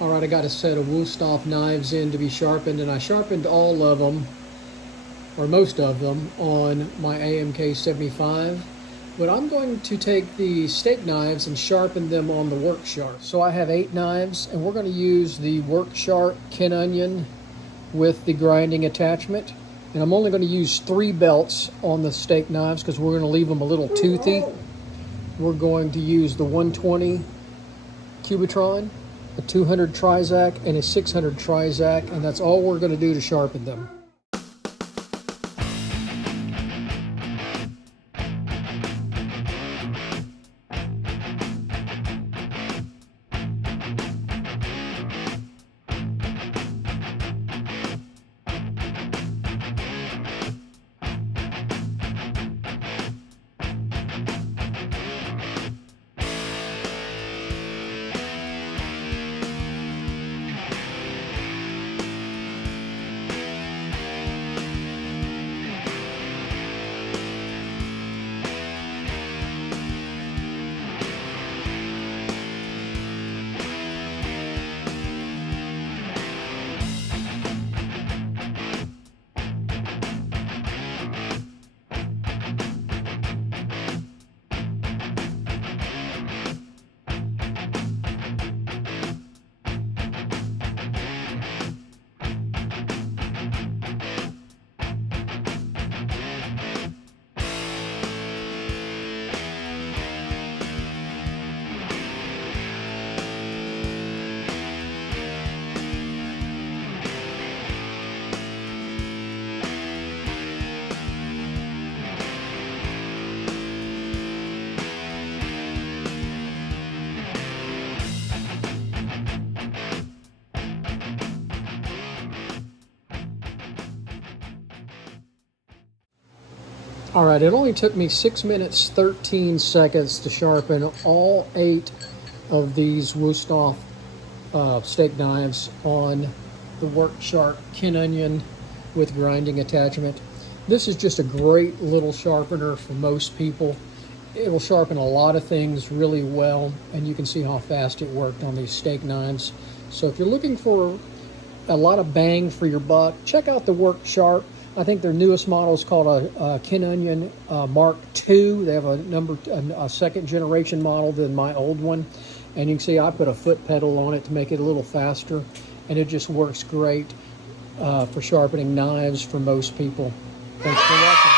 All right, I got a set of Wusthof knives in to be sharpened, and I sharpened all of them, or most of them, on my AMK 75. But I'm going to take the steak knives and sharpen them on the work sharp. So I have 8 knives, and we're going to use the work sharp kin onion with the grinding attachment. And I'm only going to use 3 belts on the steak knives because we're going to leave them a little toothy. We're going to use the 120 Cubitron, a 200 Trizac, and a 600 Trizac, and that's all we're going to do to sharpen them. All right, it only took me 6 minutes, 13 seconds to sharpen all 8 of these Wusthof steak knives on the work sharp kin onion with grinding attachment. This is just a great little sharpener for most people. It will sharpen a lot of things really well, and you can see how fast it worked on these steak knives. So if you're looking for a lot of bang for your buck, check out the work sharp. I think their newest model is called a kin onion Mark II. They have a second generation model than my old one. And you can see I put a foot pedal on it to make it a little faster. And it just works great for sharpening knives for most people. Thanks for watching.